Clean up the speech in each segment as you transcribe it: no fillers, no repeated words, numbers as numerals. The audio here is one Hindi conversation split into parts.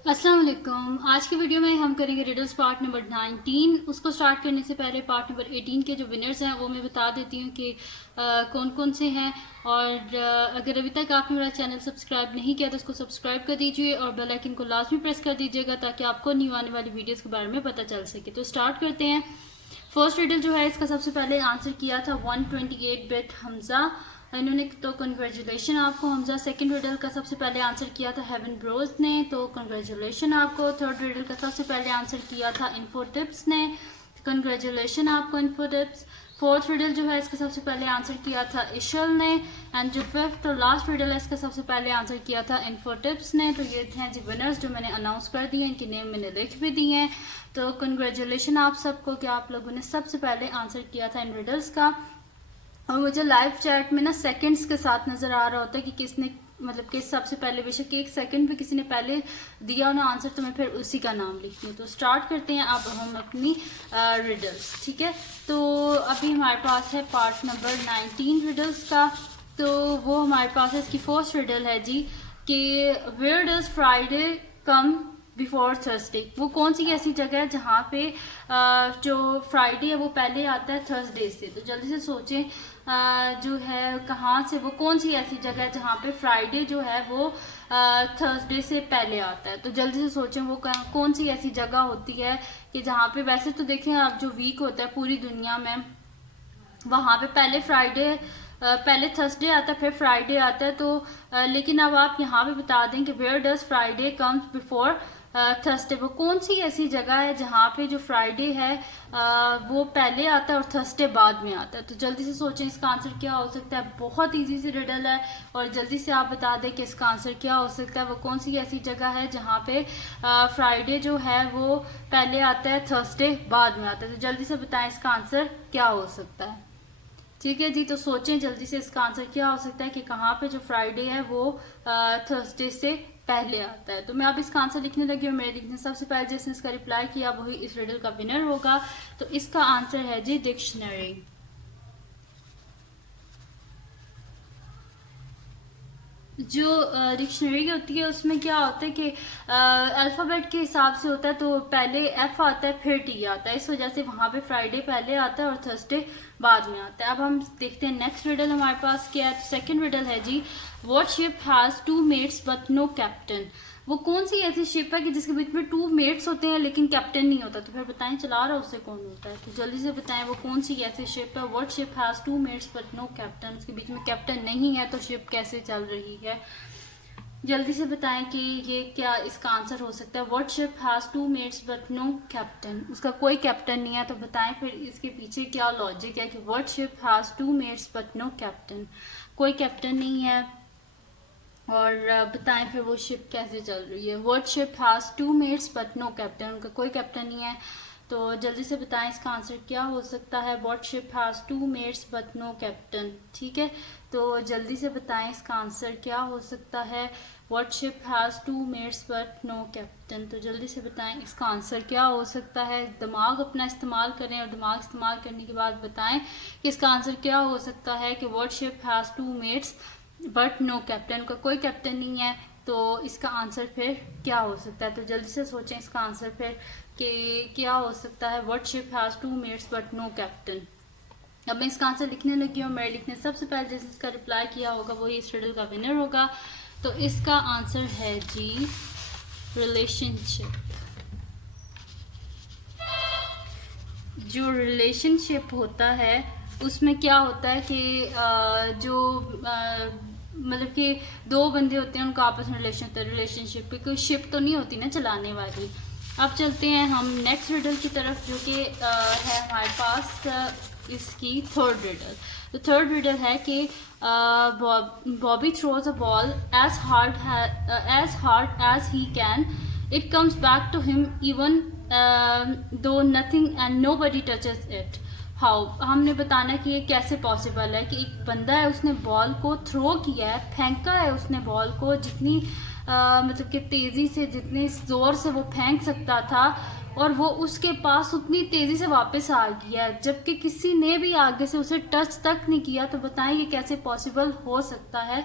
अस्सलाम वालेकुम। आज की वीडियो में हम करेंगे रिडल्स पार्ट नंबर 19। उसको स्टार्ट करने से पहले पार्ट नंबर 18 के जो विनर्स हैं वो मैं बता देती हूँ कि कौन कौन से हैं। और अगर अभी तक आपने मेरा चैनल सब्सक्राइब नहीं किया तो उसको सब्सक्राइब कर दीजिए और बेल आइकन को लाजमी प्रेस कर दीजिएगा ताकि आपको न्यू आने वाली वीडियोज़ के बारे में पता चल सके। तो स्टार्ट करते हैं। फर्स्ट रिडल जो है इसका सबसे पहले आंसर किया था 128 बिट हमजा, इन्होंने, तो कंग्रेचुलेशन आपको हमजा। सेकंड रिडल का सबसे पहले आंसर किया था हेवन ब्रोज ने, तो कंग्रेचुलेशन आपको। थर्ड रिडल का सबसे पहले आंसर किया था इन्फोटिप्स ने, कंग्रेचुलेशन आपको इन्फोटिप्स। फोर्थ रिडल जो है इसका सबसे पहले आंसर किया था इशल ने, एंड जो फिफ्थ और लास्ट रिडल है इसका सबसे पहले आंसर किया था इन्फोटिप्स ने। तो ये थे जी विनर्स जो मैंने अनाउंस कर दिए, इनके नेम मैंने लिख भी दिए हैं। तो कंग्रेचुलेशन आप सबको कि आप लोगों ने सबसे पहले आंसर किया था इन रिडल्स का। और मुझे लाइव चैट में ना सेकंड्स के साथ नज़र आ रहा होता है कि किसने, मतलब कि सबसे पहले, बेशक एक सेकंड भी किसी ने पहले दिया ना आंसर तो मैं फिर उसी का नाम लिखती हूँ। तो स्टार्ट करते हैं अब हम अपनी रिडल्स, ठीक है। तो अभी हमारे पास है पार्ट नंबर 19 रिडल्स का। तो वो हमारे पास है, इसकी फर्स्ट रिडल है जी कि where does Friday come before Thursday. वो कौन सी ऐसी जगह है जहाँ पे जो फ्राइडे है वो पहले आता है थर्सडे से। तो जल्दी से सोचें जो है कहाँ से, वो कौन सी ऐसी जगह है जहाँ पे फ्राइडे जो है वो थर्सडे से पहले आता है। तो जल्दी से सोचें वो कौन सी ऐसी जगह होती है कि जहाँ पे, वैसे तो देखें अब जो वीक होता है पूरी दुनिया में, वहाँ पे पहले फ्राइडे, पहले थर्सडे आता है फिर फ्राइडे आता है। तो लेकिन अब आप यहाँ पे बता दें कि where does Friday comes before Thursday. वो कौन सी ऐसी जगह है जहाँ पे जो फ्राइडे है वो पहले आता है और थर्सडे बाद में आता है। तो जल्दी से सोचें इसका आंसर क्या हो सकता है। बहुत इजी सी रिडल है और जल्दी से आप बता दें कि इसका आंसर क्या हो सकता है। वो कौन सी ऐसी जगह है जहाँ पे फ्राइडे जो है वो पहले आता है थर्सडे बाद में आता है। तो जल्दी से बताएं इसका आंसर क्या हो सकता है। ठीक है जी, तो सोचें जल्दी से इसका आंसर क्या हो सकता है कि कहाँ पे जो फ्राइडे है वो थर्सडे से पहले आता है। तो मैं अब इसका आंसर लिखने लगी और मेरे लिखने सबसे पहले जिसने इसका रिप्लाई किया वही इस रिडल का विनर होगा। तो इसका आंसर है जी डिक्शनरी। जो डिक्शनरी होती है उसमें क्या होता है कि अल्फ़ाबेट के हिसाब से होता है। तो पहले एफ आता है फिर टी आता है, इस वजह से वहाँ पे फ्राइडे पहले आता है और थर्सडे बाद में आता है। अब हम देखते हैं नेक्स्ट रिडल हमारे पास क्या है। तो सेकंड रिडल है जी what ship has 2 mates but no captain. वो कौन सी ऐसी शिप है कि जिसके बीच में 2 मेट्स होते हैं लेकिन कैप्टन नहीं होता। तो फिर बताएं चला रहा उससे कौन होता है। तो जल्दी से बताएं वो कौन सी ऐसी शिप है। What ship has 2 mates but no captain, उसके बीच में कैप्टन नहीं है तो शिप कैसे चल रही है। जल्दी से बताएं कि ये क्या इसका आंसर हो सकता है। What ship has 2 mates but no captain, उसका कोई कैप्टन नहीं है। तो बताएं फिर इसके पीछे क्या लॉजिक है कि what ship has 2 mates but no captain, कोई कैप्टन नहीं है। और बताएं फिर वो शिप कैसे चल रही है। What ship has 2 mates but no captain, उनका कोई कैप्टन नहीं है। तो जल्दी से बताएं इसका आंसर क्या हो सकता है। What ship has 2 mates but no captain, ठीक है। तो जल्दी से बताएं इसका आंसर क्या हो सकता है। What ship has 2 mates but no captain, तो जल्दी से बताएं इसका आंसर क्या हो सकता है। दिमाग अपना इस्तेमाल करें और दिमाग इस्तेमाल करने के बाद बताएं कि इसका आंसर क्या हो सकता है कि what ship has 2 mates but no captain, का कोई कैप्टन नहीं है। तो इसका आंसर फिर क्या हो सकता है। तो जल्दी से सोचें इसका आंसर फिर कि क्या हो सकता है। What ship has 2 mates but no captain. अब मैं इसका आंसर लिखने लगी हूँ। मेरे लिखने सबसे पहले जिसका रिप्लाई किया होगा वही इस रिडल का विनर होगा। तो इसका आंसर है जी रिलेशनशिप। जो रिलेशनशिप होता है उसमें क्या होता है कि जो मतलब कि 2 बंदे होते हैं उनका आपस में रिलेशन होता है। रिलेशनशिप पे कोई शिप तो नहीं होती ना चलाने वाली। अब चलते हैं हम नेक्स्ट रिडल की तरफ जो कि है हमारे पास इसकी थर्ड रिडल। तो थर्ड रिडल है कि Bobby throws a ball as hard as he can, it comes back to him even though nothing and nobody touches it. How, हमने बताना कि ये कैसे पॉसिबल है कि एक बंदा है उसने बॉल को थ्रो किया है, फेंका है उसने बॉल को जितनी मतलब कि तेज़ी से, जितने ज़ोर से वो फेंक सकता था और वो उसके पास उतनी तेज़ी से वापस आ गया है जबकि किसी ने भी आगे से उसे टच तक नहीं किया। तो बताएं ये कैसे पॉसिबल हो सकता है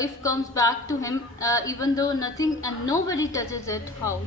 if comes back to him even though nothing and nobody touches it. how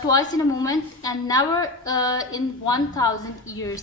twice in a moment and never in 1000 years.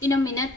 in a minute،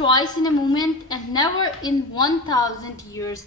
twice in a moment and never in 1000 years،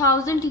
1000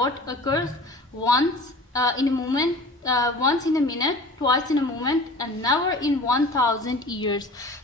what occurs once in a moment، once in a minute، twice in a moment and never in 1000 years.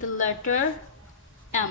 the letter M.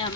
M.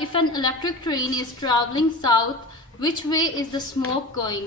if an electric train is traveling south which way is the smoke going.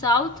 south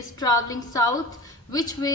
is traveling south which way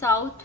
south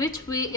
which way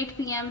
8 PM